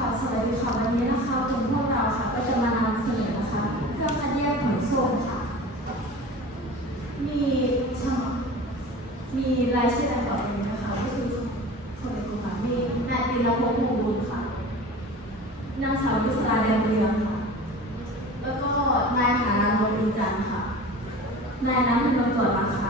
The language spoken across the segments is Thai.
ค่ะ สวัสดีค่ะวันนี้นะคะกลุ่มพวกเราค่ะก็จะมานำเสนอนะคะเครื่องคัดแยกผลส้มค่ะ มีช่างมีรายชื่อดังต่อไปนี้นะคะก็คือคนในกลุ่มค่ะมีนายปีรพงษ์ภูบุญค่ะ นางสาวยุสราแดงเรืองค่ะ แล้วก็นายฐานานนท์อินจันทร์ค่ะ นายน้ำมันต์ตรวจราค่ะ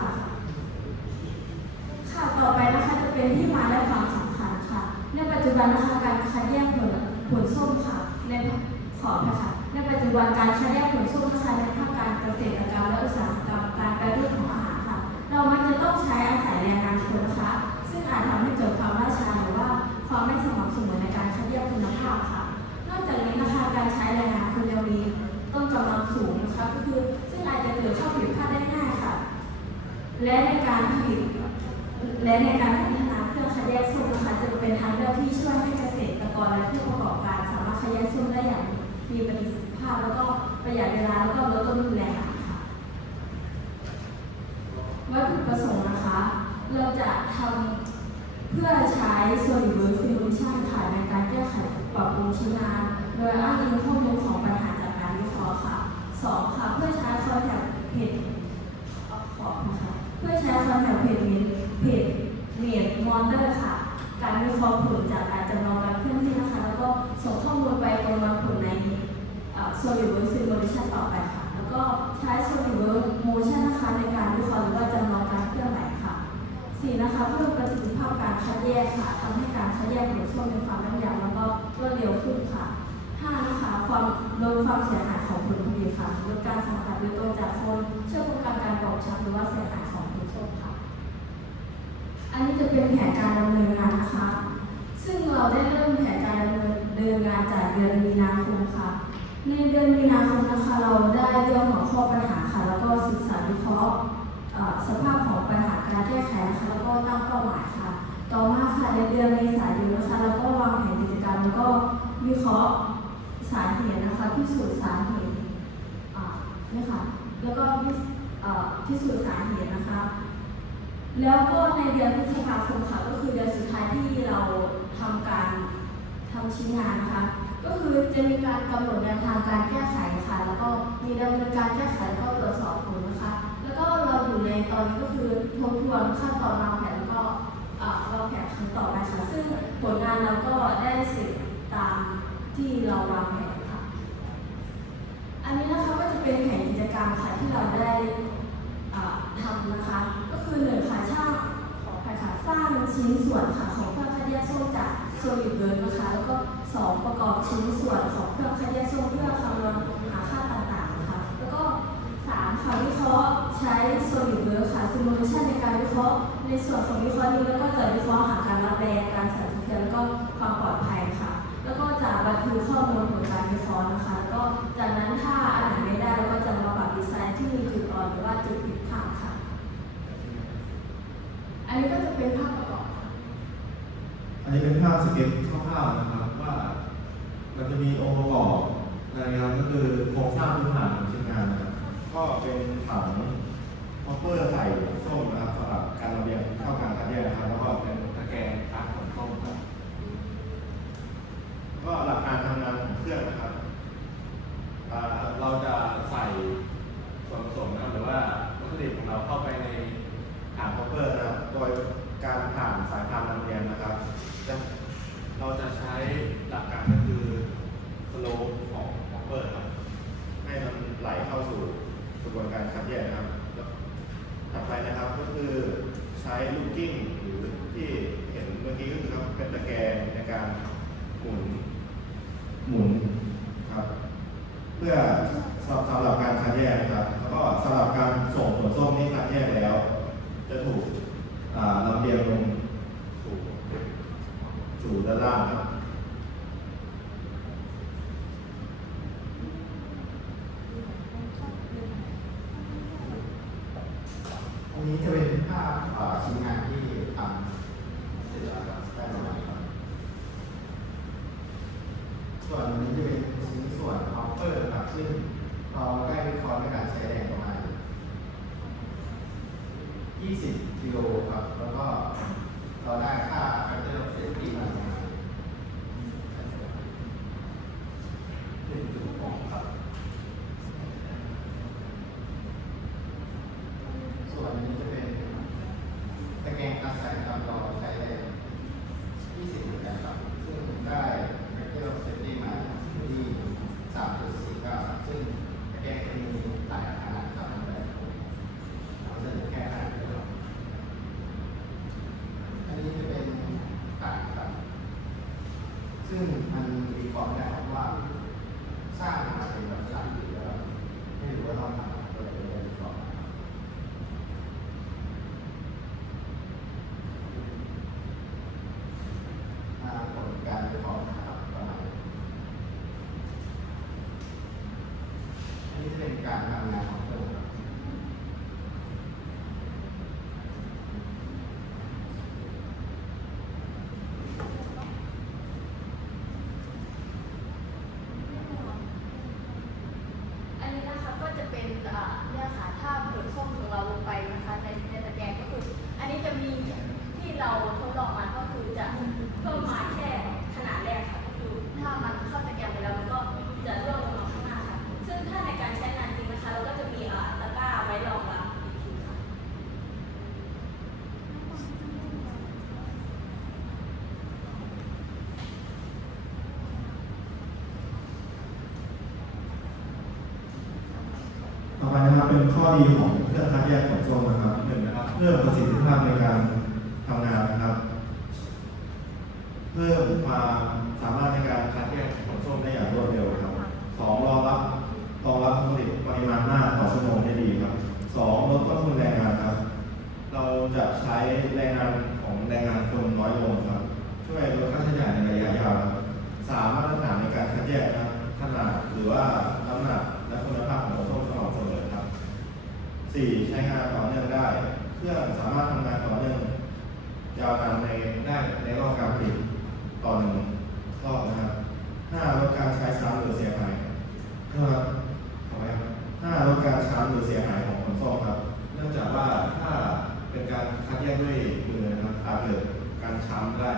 การผิดและในการ ต่อไปค่ะ แล้วก็ใช้ SolidWorks Motion นะคะในการวิเคราะห์หรือว่าจำลองการเคลื่อนไหวค่ะสี่นะคะเพิ่มประสิทธิภาพการคัดแยกค่ะทำให้การคัดแยกผลส้มมีความแม่นยำแล้วก็รวดเร็วขึ้นค่ะห้านะคะความลดความเสียหายของผลผลิตค่ะลดการสัมผัสโดยตรงจากคนเชื่อป้องกันการบอบช้ำหรือว่าเสียหายของผลส้มค่ะ อันนี้จะเป็นแผนการดำเนินงานนะคะ ซึ่งเราได้เริ่มแผนการดำเนินงานจากเดือนมีนาคมค่ะ ในเดือนมีนาคมนะคะเราได้เรื่องหัวข้อปัญหาค่ะแล้วก็ศึกษาวิเคราะห์สภาพของปัญหาการแก้ไขนะคะแล้วก็ตั้งเป้าหมายค่ะ ต่อมาค่ะในเดือนเมษายนนะคะแล้วก็วางแผนกิจกรรมแล้วก็วิเคราะห์สาเหตุนะคะพิสูจน์สาเหตุนี่ค่ะแล้วก็พิสูจน์สาเหตุนะคะ แล้วก็ในเดือนพฤษภาคมค่ะก็คือเดือนสุดท้ายที่เราทำการทำชิ้นงานนะคะ ก็คือจะมีการกำหนดแนวทางการแก้ไขค่ะ แล้วก็มีดำเนินการแก้ไขแล้วก็ตรวจสอบผลนะคะ แล้วก็เราอยู่ในตอนนี้ก็คือทบทวนขั้นตอนวางแผนแล้วก็เอ่อวางแผนครั้งต่อไปค่ะ ซึ่งผลงานเราก็ได้เสร็จตามที่เราวางแผนค่ะ อันนี้นะคะก็จะเป็นแผนกิจกรรมค่ะที่เราได้ทำนะคะ ก็คือหนึ่งค่ะช่างขออภัยค่ะสร้างชิ้นส่วนค่ะของเครื่องคัดแยกส้มจาก โซลิดเบิร์นะคะ แล้วก็สองประกอบชิ้นส่วนของเครื่องคัดแยกส้มเพื่อคำนวณหาค่าต่างๆนะคะแล้วก็สามค่ะวิเคราะห์ใช้โซลิดเบิร์ค่ะซิมูเลชันในการวิเคราะห์ในส่วนของวิเคราะห์นี้แล้วก็จะวิเคราะห์หาการรับแรงการสั่นสะเทือนแล้วก็ความปลอดภัยค่ะ แล้วก็จะบันทึกข้อมูลผลการวิเคราะห์นะคะแล้วก็จากนั้นถ้าอันไหนไม่ได้เราก็จะมาปรับดีไซน์ที่มีจุดอ่อนหรือว่าจุดผิดพลาดค่ะ อันนี้ก็จะเป็นภาพประกอบค่ะ อันนี้เป็นภาพสเก็ตคร่าวๆนะครับว่ามันจะมีองค์ประกอบในงานก็คือโครงสร้างพื้นฐานของชิ้นงานนะครับก็เป็นถังคอปเปอร์ใส่ส้มนะครับสำหรับการระเบียงเข้าการคัดแยกนะครับ แล้วก็เป็นตะแกรงตักของส้มครับก็หลักการทำงานของเครื่องนะครับอ่าเราจะใส่ส่วนผสมนะครับหรือว่าวัตถุดิบของเราเข้าไปใน ผ่านคอปเปอร์นะครับ โดยการผ่านสายพานนำเรียนนะครับจะเราจะใช้หลักการก็คือสโลปของคอปเปอร์ครับ ให้มันไหลเข้าสู่กระบวนการคัดแยกนะครับแล้วถัดไปนะครับก็คือใช้ลู กิ้งหรือที่เห็นเมื่อกี้ก็คือครับเป็นตะแกรงในการหมุนหมุนครับ เพื่อสำสำหรับการคัดแยกนะครับ แล้วก็สำหรับการส่งผลส้มที่คัดแยกแล้ว จะถูกอ่าลำเลียงลงสู่สู่ด้านล่างครับอันนี้จะเป็นภาพชิ้นงานที่ทำเสร็จแล้วครับได้ประมาณนี้ครับ ส่วนนี้จะเป็นชิ้นส่วนออฟเฟอร์ครับซึ่งเราได้วิเคราะห์ในการใช้แรงประมาณ 20 กิโลครับ แล้วก็เราได้ ดีของเครื่องคัดแยกขนส่งนะครับหนึ่งนะครับ เพิ่มประสิทธิภาพในการทำงานนะครับ เพิ่มความสามารถในการคัดแยกขนส่งได้อย่างรวดเร็วครับสองรองรับรองรับผลิตปริมาณมากต่อชั่วโมงได้ดีครับสองลดต้นทุนแรงงานครับ เราจะใช้แรงงานของแรงงานคนน้อยลงครับ ช่วยลดค่าใช้จ่ายในระยะยาวสามมาตรฐานในการคัดแยกนะขนาดหรือว่าน้ำหนัก 4. ใช้งานต่อเนื่องได้ เครื่องสามารถทำงานต่อเนื่องยาวนานในได้ในรอบการผลิตต่อหนึ่งรอบนะครับ5ลดการใช้ซ้ำหรือเสียหายครับทำไมครับ5ลดการช้ำหรือเสียหายของขนส่งครับ เนื่องจากว่าถ้าเป็นการคัดแยกด้วยมือนะครับอาจเกิดการช้ำได้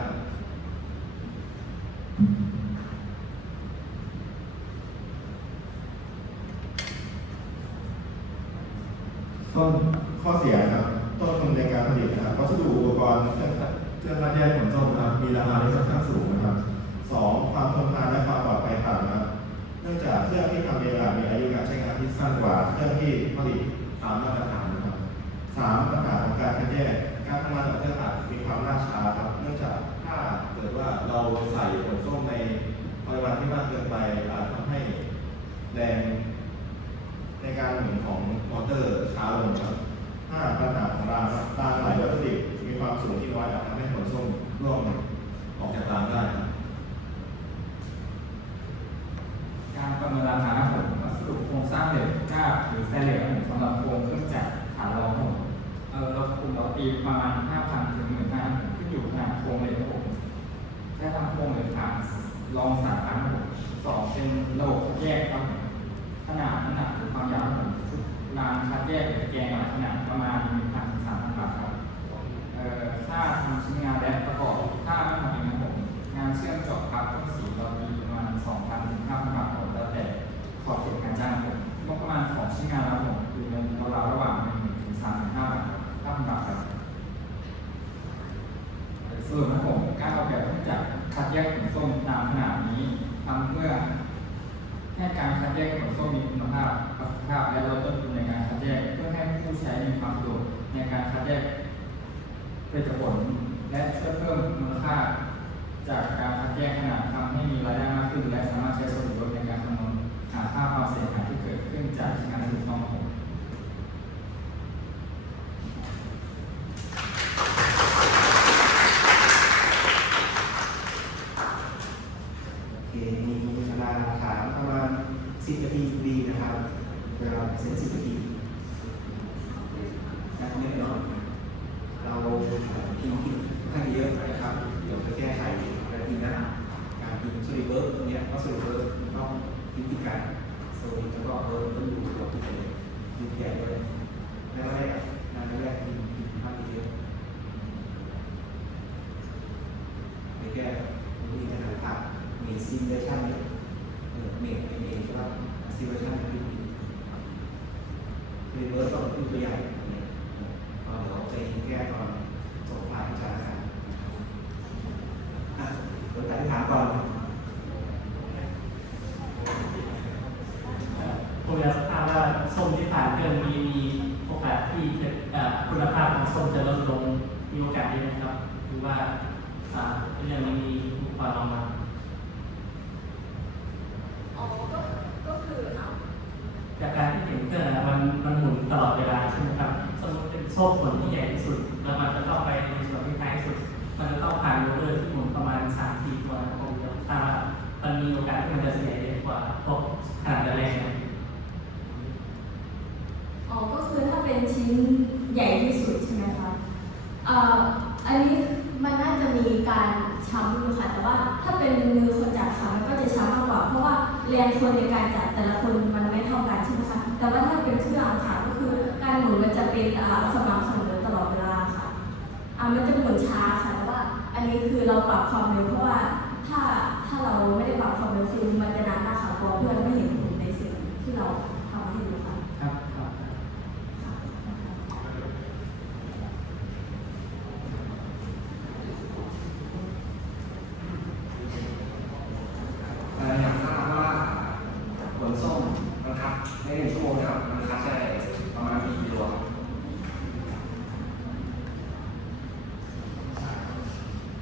ต้นข้อเสียครับ ต้นทุนในการผลิตนะครับวัสดุอุปกรณ์เครื่องเครื่องคัดแยกขนส่งนะครับมีราคาที่ค่อนข้างสูงนะครับสองความทนทานและความปลอดภัยต่ำนะครับ เนื่องจากเครื่องที่ทำเวลามีอายุการใช้งานที่สั้นกว่าเครื่องที่ผลิต แรงคนในการจับแต่ละคนมันไม่เท่ากันใช่ไหมคะ แต่ว่าถ้าเป็นเครื่องค่ะก็คือการหมุนมันจะเป็นอ่าสม่ำเสมอตลอดเวลาค่ะ อ่ามันจะหมุนช้าค่ะ แต่ว่าอันนี้คือเราปรับความเร็วเพราะว่าถ้าถ้าเราไม่ได้ปรับความเร็วคือมันจะนานมากค่ะกลัวเพื่อนไม่เห็นผลในสิ่งที่เราทำให้ดูค่ะ ครับครับ เอ่ออยากทราบว่าผลส้มมันคัดในหนึ่งชั่วโมงนะครับมันคัดได้ประมาณกี่กิโลครับ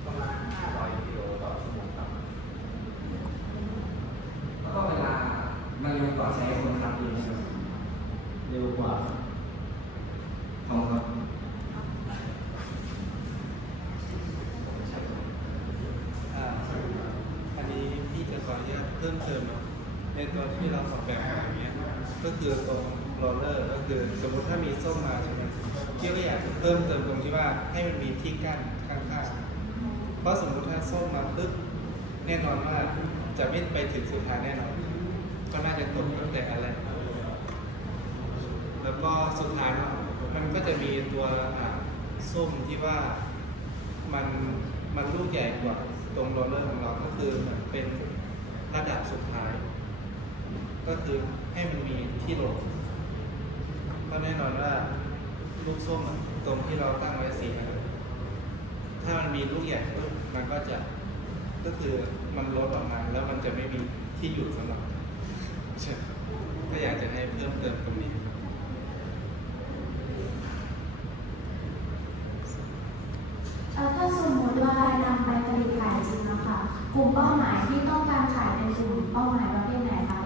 ประมาณ 500กิโลต่อชั่วโมงครับ แล้วก็เวลามันเร็วกว่าใช้คนคัดเองใช่ไหม เร็วกว่า ทองครับ อ่าอันนี้พี่จะขออนุญาต เพิ่มเติมนะในตัวที่เราออกแบบมาอย่างเงี้ยก็คือตรงโรลเลอร์ก็คือสมมติถ้ามีส้มมาใช่ไหมพี่ก็อยากจะเพิ่มเติมตรงที่ว่าให้มันมีที่กั้นข้างๆเพราะสมมติถ้าส้มมาปึ๊บแน่นอนว่าจะไม่ไปถึงสุดท้ายแน่นอน ก็น่าจะตกตั้งแต่อะไรแล้วก็สุดท้ายมันก็จะมีตัวอ่าส้มที่ว่ามันมันลูกใหญ่กว่าตรงโรลเลอร์ของเราก็คือเป็น ระดับสุดท้าย ก็คือให้มันมีที่ลงก็แน่นอนว่าลูกส้มตรงที่เราตั้งไว้สี่อันถ้ามันมีลูกใหญ่ปุ๊บมันก็จะก็คือมันลดออกมาแล้วมันจะไม่มีที่อยู่สำหรับก็อยากจะให้เพิ่มเติมตรงนี้ถ้าสมมติว่านำไปผลิตขายจริงนะคะกลุ่มเป้าหมายที่ต้อง การขายเป็นกลุ่มเป้าหมายประเภทไหนคะ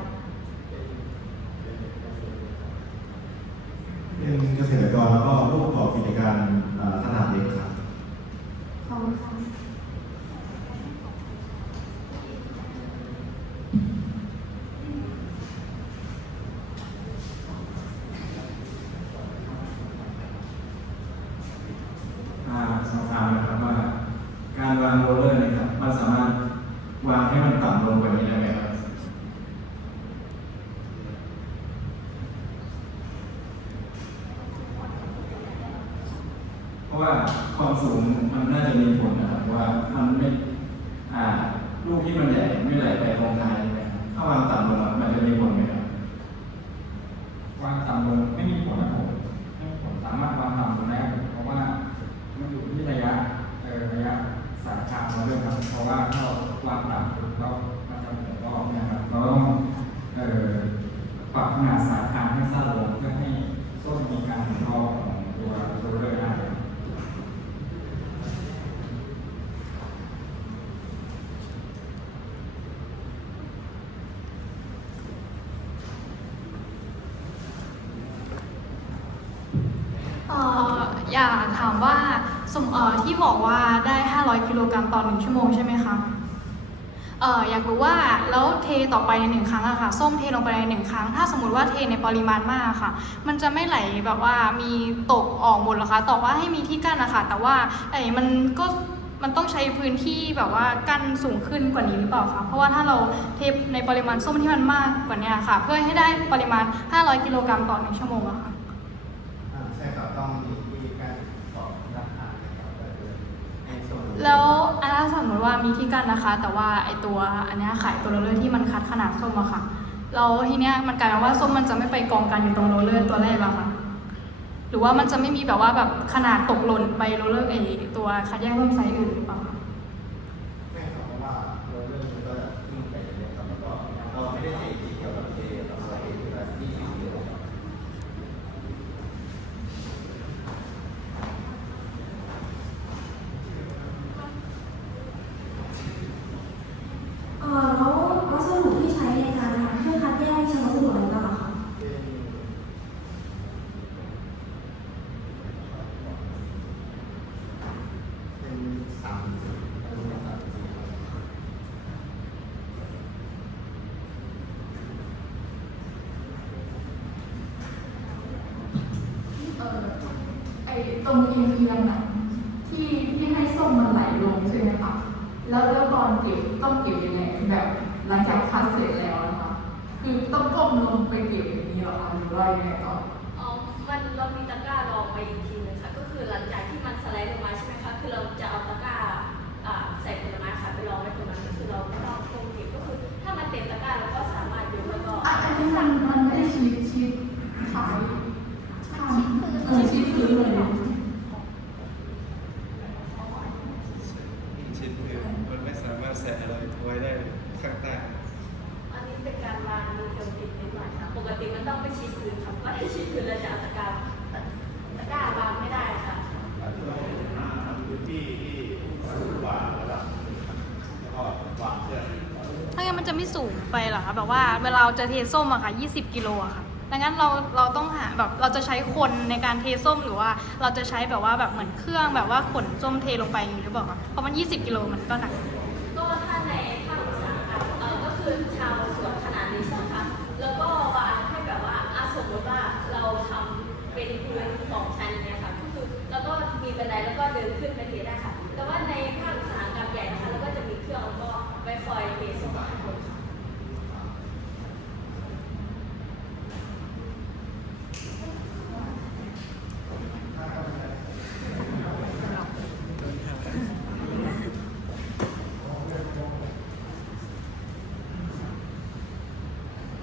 เป็นเกษตรกรแล้วก็ผู้ประกอบกิจการอ่าขนาดเล็กครับ ขอบคุณค่ะ อ่าสอบถามนะครับว่า การวางโรลเลอร์เนะครับมันสามารถวางให้มันต่ำลงกว่านี้ได้ไหมครับ เพราะว่าความสูงมันน่าจะมีผลนะครับว่ามันไม่อ่าลูกที่มันใหญ่ไม่ไหลไปตรงท้ายใช่ไหมครับถ้าวางต่ำลงมันจะมีผลไหมครับ วางต่ำลงไม่มีผลนะผมไม่มีผลสามารถวางต่ำลงได้ครับเพราะว่ามันอยู่ที่ระยะเอ่อระยะสายทางเราด้วยครับ เพราะว่าถ้าเราวางต่ำปุ๊บเรามันจะหมุนรอบเนะครับเราต้องเอ่อปรับขนาดสายทางให้สั้นลงเพื่อให้ส้มมีการหมุนรอบของตัวโรลเลอร์ได้ครับ เอ่ อยากถามว่าสมเอ่อที่บอกว่าได้ 500 กิโลกรัมต่อหนึ่งชั่วโมงใช่ไหมคะเอ่ออยากรู้ว่าแล้วเทต่อไปในหนึ่งครั้งอะค่ะส้มเทลงไปในหนึ่งครั้ง ถ้าสมมติว่าเทในปริมาณมากค่ะ มันจะไม่ไหลแบบว่ามีตกออกหมดหรอคะต่อว่าให้มีที่กั้นนะคะแต่ว่าไอ้มันก็มันต้องใช้พื้นที่แบบว่ากั้นสูงขึ้นกว่านี้หรือเปล่าคะเพราะว่าถ้าเราเทในปริมาณส้มที่มันมากกว่านี้ค่ะ เพื่อให้ได้ปริมาณ 500 กิโลกรัมต่อหนึ่งชั่วโมงอะค่ะ อ่าใช่ครับต้องมีที่การสอบราคานะครับในส่วนของ แล้วอันนั้นสมมติว่ามีที่กั้นนะคะ แต่ว่าไอตัวอันนี้ขายตัวโรลเลอร์ที่มันคัดขนาดส้มอะค่ะแล้วทีเนี้ยมันกลายเป็นว่าส้มมันจะไม่ไปกองกันอยู่ตรงโรลเลอร์ตัวแรกแล้วค่ะหรือว่ามันจะไม่มีแบบว่าแบบขนาดตกหล่นไปโรลเลอร์ไอตัวคัดแยกเพิ่มไซส์อื่นหรือเปล่าคะ ไม่ครับเพราะว่าเราเริ่มมันก็จะขึ้นไปเรื่อยๆครับแล้วก็เราไม่ได้ใส่ที่เกี่ยวกับเทเราใส่ที่แบบที่สีเดียวครับ เอ่อแล้ววัสดุที่ใช้ในการทำให้คัดแยกใช้วัสดุอะไรบ้างอะคะ เป็นเป็นสามสิบ ตรงเอียงเอียงน่ะที่ที่ให้ส้มมันไหลลงใช่ไหมคะแล้วแล้วตอนเก็บต้องเก็บยังไงแบบหลังจากคัดเสร็จแล้วนะคะคือต้องก้มลงไปเก็บอย่างนี้หรอคะหรือว่ายังไงต่ออ๋อมันเรามีตะกร้ารองไปอีกทีนึงค่ะก็คือหลังจากที่มันสไลด์ลงมาใช่ไหมคะคือเราจะเอาตะกร้าอ่าใส่ผลไม้ค่ะไปรองไว้ตรงนั้นก็คือเราไม่ต้องโคงเก็บก็คือถ้ามันเต็มตะกร้าเราก็สามารถยกแล้วก็ อะอันนี้มันมันไม่ได้ชีดชีดขายขายเออชีดพื้นเลยนะ ชิ้นคือมันไม่สามารถใส่อะไรไว้ได้ข้างใต้ อันนี้เป็นการวางมือเดียวติดนิดหน่อยค่ะ ปกติมันต้องไปชี้พื้นค่ะเพราะถ้าชี้พื้นเราจะเอาตะกร้าตะกร้าวางไม่ได้ค่ะ อาจจะต้องหาพื้นที่ที่สูงกว่าระดับแล้วก็วางเครื่อง ถ้างั้นมัน จะไม่สูงไปเหรอคะแบบว่าเวลาเราจะเทส้มอะค่ะ 20 กิโลอะค่ะดังนั้นเราเราต้องหาแบบเราจะใช้คนในการเทส้มหรือว่าเราจะใช้แบบว่าแบบเหมือนเครื่องแบบว่าขนส้มเทลงไปอย่างนี้หรือเปล่าคะเพราะมัน 20 กิโลมันก็หนัก ก็ถ้าในภาคอุตสาหกรรมเอ่อก็คือชาวสวนขนาดนี้ใช่ไหมคะ แล้วก็วางให้แบบว่าอะสมมติว่าเราทำเป็นพื้นสองชั้นเนี่ยค่ะ ก็คือแล้วก็มีบันไดแล้วก็เดินขึ้นไปเทได้ค่ะ แต่ว่าในภาคอุตสาหกรรมใหญ่นะคะเราก็จะมีเครื่องแล้วก็ไว้คอยเทส่งข้างบนค่ะ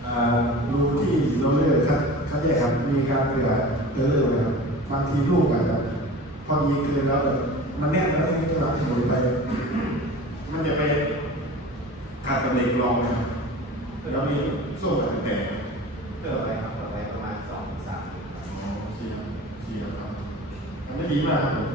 อ่าดูที่โรลเลอร์คัดคัดแยกครับมีการเผื่อเออเลยครับบางทีลูกอาจจะพอดีเกินแล้วแบบมันแน่นแล้วทีนี้ก็หมุนไป มันจะไปขาดกับเด็กลองนะครับแล้วมีโซ่กับแต่เพื่ออะไรครับอะไรประมาณสองสามอ๋อเชียร์เชียร์ครับมันไม่ดีมากครับผม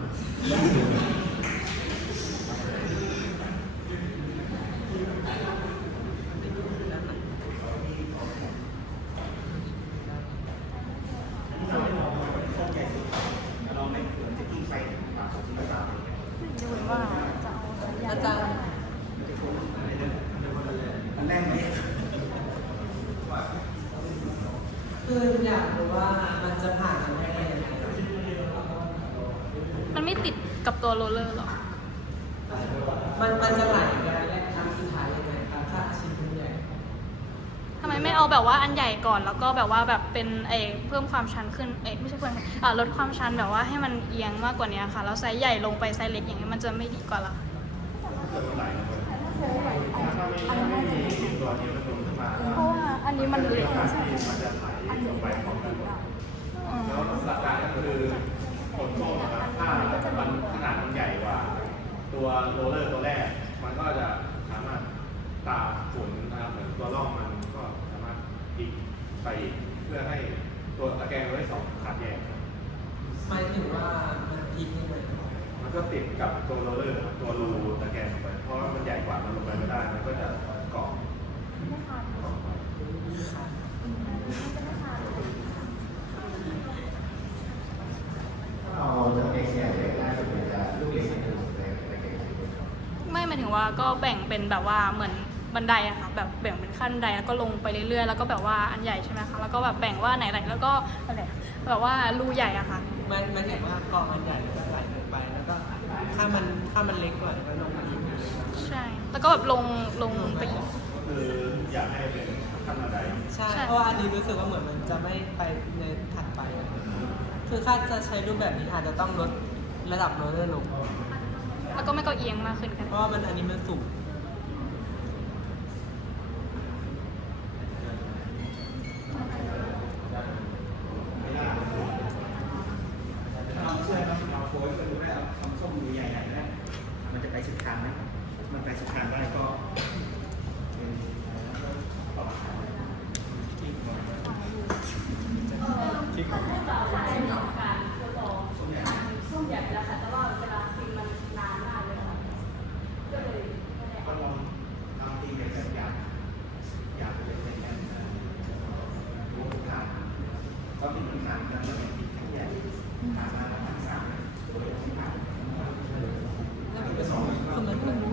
คืออยากรู้ว่ามันจะผ่านกันได้ยังไง มันไม่ติดกับตัวโรลเลอร์หรอ มันมันจะไหลกันแรกครั้งสุดท้ายยังไงครับถ้าชิ้นมันใหญ่ ทำไมไม่เอาแบบว่าอันใหญ่ ก่อน แล้วก็แบบว่าแบบเป็นเออเพิ่มความชันขึ้นเอ้ยไม่ใช่เพิ่มอ่าลดความชันแบบว่าให้มันเอียงมากกว่านี้ค่ะ แล้วไซส์ใหญ่ลงไปไซส์เล็กอย่างเงี้ยมันจะไม่ดีกว่าเหรอเกิดไหลลงไปถ้าไม่ถ้าไม่มีตัวนี้มันลงขึ้นมาเพราะว่าอันนี้มันเล็เล็กกมากที่มันจะไหลลงไปพร้อมกันหมดแล้วหลักการก็คือผลโซ่นะครับถ้ามันขนาดมันใหญ่กว่า ตัวโรลเลอร์ตัวแรก มันก็จะสามารถตากฝุ่นนะครับเหมือนตัวร่องมันก็สามารถพลิก ไปอีกเพื่อให้ตัวตะแกรงไว้สองขาดแยกหมายถึงว่ามันพลิกยังไงมันก็ติดกับตัวโรลเลอร์ครับตัวรูตะแกรงลงไปเพราะว่ามันใหญ่กว่ามันลงไปไม่ได้มันก็จะเกาะเอาจะเอ็กซ์เนี่ยเล็กได้สุดจะลูกเล็กนิดนึงแต่แต่เก่งไม่หมายถึงว่าก็แบ่งเป็นแบบว่าเหมือน บันไดอะค่ะแบบแบ่งเป็นขั้นบันไดแล้วก็ลงไปเรื่อยๆแล้วก็แบบว่าอันใหญ่ใช่ไหมคะแล้วก็แบบแบ่งว่าไหนไหนแล้วก็อะไรแบบว่ารูใหญ่อะค่ะ มันมันเห็นว่ากล่องมันใหญ่แล้วก็ไหลลงไปแล้วก็ถ้ามันถ้ามันเล็กกว่าก็ลงมาอีกใช่ แล้วก็แบบลงลงไปอีกก็คืออยากให้เป็นขั้นบันไดใช่ใช่ เพราะว่าอันนี้รู้สึกว่าเหมือนมันจะไม่ไปในถัดไปอะคือถ้าจะใช้รูปแบบนี้อาจจะต้องลดระดับโรลเลอร์ลง แล้วก็ไม่ก็เอียงมากขึ้นกัน เพราะว่ามันอันนี้มันสูง 我们不能